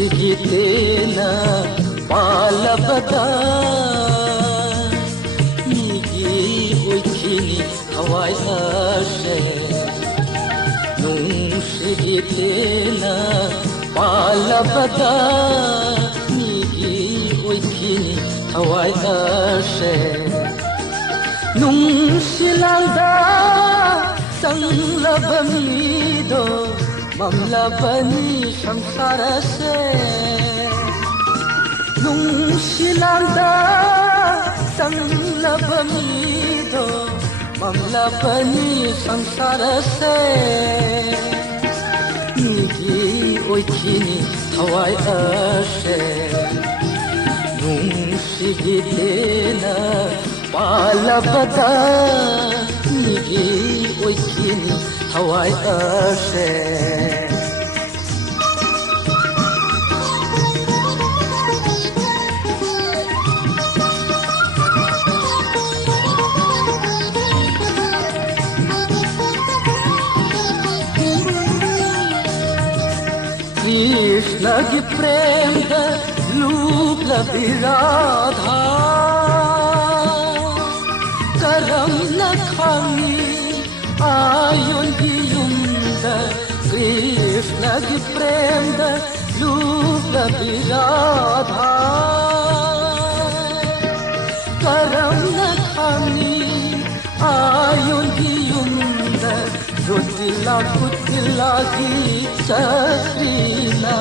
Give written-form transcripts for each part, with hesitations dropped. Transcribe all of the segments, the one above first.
ꯅꯨꯡꯁꯤꯒꯤꯇꯦꯅ ꯄꯥꯜꯂꯕꯗ ꯃꯤꯒꯤ ꯑꯣꯏꯈꯤꯅꯤ ꯊꯋꯥꯏ ꯑꯁꯦ ꯅꯨꯡꯁꯤꯒꯤꯇꯦꯅ ꯄꯥꯜꯂꯕꯗ ꯃꯤꯒꯤ ꯑꯣꯏꯈꯤꯅꯤ ꯊꯋꯥꯏ ꯑꯁꯦ ꯅꯨꯡꯁꯤꯂꯥꯡꯗ ꯆꯪꯂꯕ ꯃꯤꯗꯣ ꯃꯝꯂꯕꯅꯤ ꯁꯪꯁꯥꯔꯁꯦ ꯅꯨꯡꯁꯤꯂꯥꯡꯗ ꯆꯪꯂꯕ ꯃꯤꯗꯣ ꯃꯝꯂꯕꯅꯤ ꯁꯪꯁꯥꯔꯁꯦ ꯃꯤꯒꯤ ꯑꯣꯏꯈꯤꯅꯤ ꯊꯋꯥꯏ ꯑꯁꯦ ꯅꯨꯡꯁꯤꯒꯤꯇꯦꯅ ꯄꯥꯜꯂꯕꯗ ꯃꯤꯒꯤ ꯑꯣꯏꯈꯤꯅꯤ ꯊꯋꯥꯏ ꯑꯁꯦ कृष्णगी प्रेमद लूप्लबि राधा करमन खांगी आयुंगी युंद कृष्णगी प्रेमद लूप्लबि राधा करमन खांगी आयुंगी युंद रुतिला कुतिलागी चक्रीना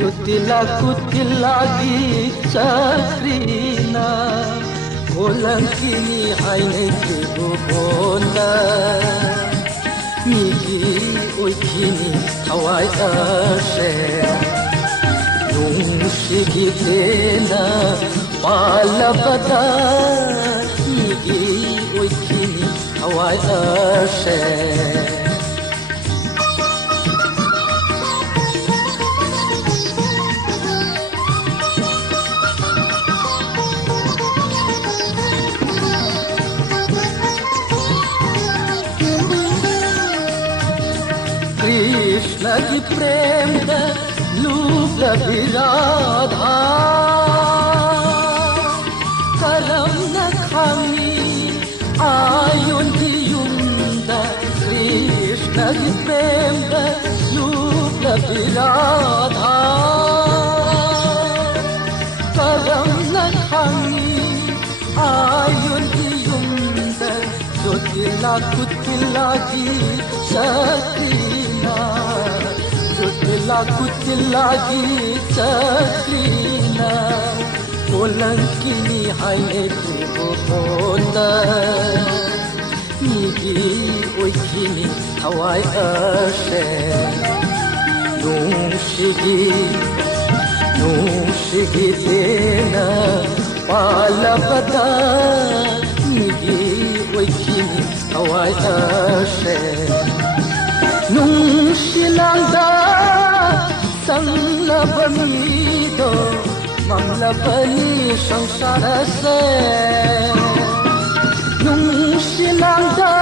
रुतिला कुतिलागी चक्रीना बोलंकिनी हाइने के बोला मिगी ओइकिनी थवाई असे नुंसिगितेना पालबदा मिगी ओइकिनी थवाई असे कृष्णगी प्रेमद लूप्लबि राधा करमन खांगी आयुंगी युंद कृष्णगी प्रेमद लूप्लबि राधा करमन खांगी आयुंगी युंद रुतिला कुतिलागी चक्रीना रुतिला कुतिलागी चक्रीना बोलंकिनी हाइने बोला मिगी ओइकिनी थवाई असे नुंसिगितेना पालबदा मिगी ओइकिनी थवाई असे नुंसिलांदा चंलबा मिदो ममलबनी संसारसे नुंसिलांदा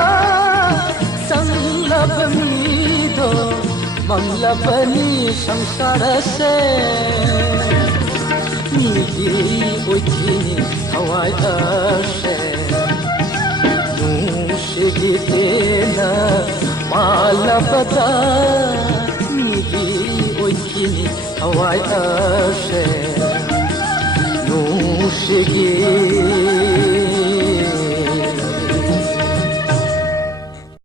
चंलबा मिदो ममलबनी संसारसे मिगी ओइकिनी थवाई असे नुंसिगितेना पालबदा मिगी ओइकिनी थवाई असे नुंसिगी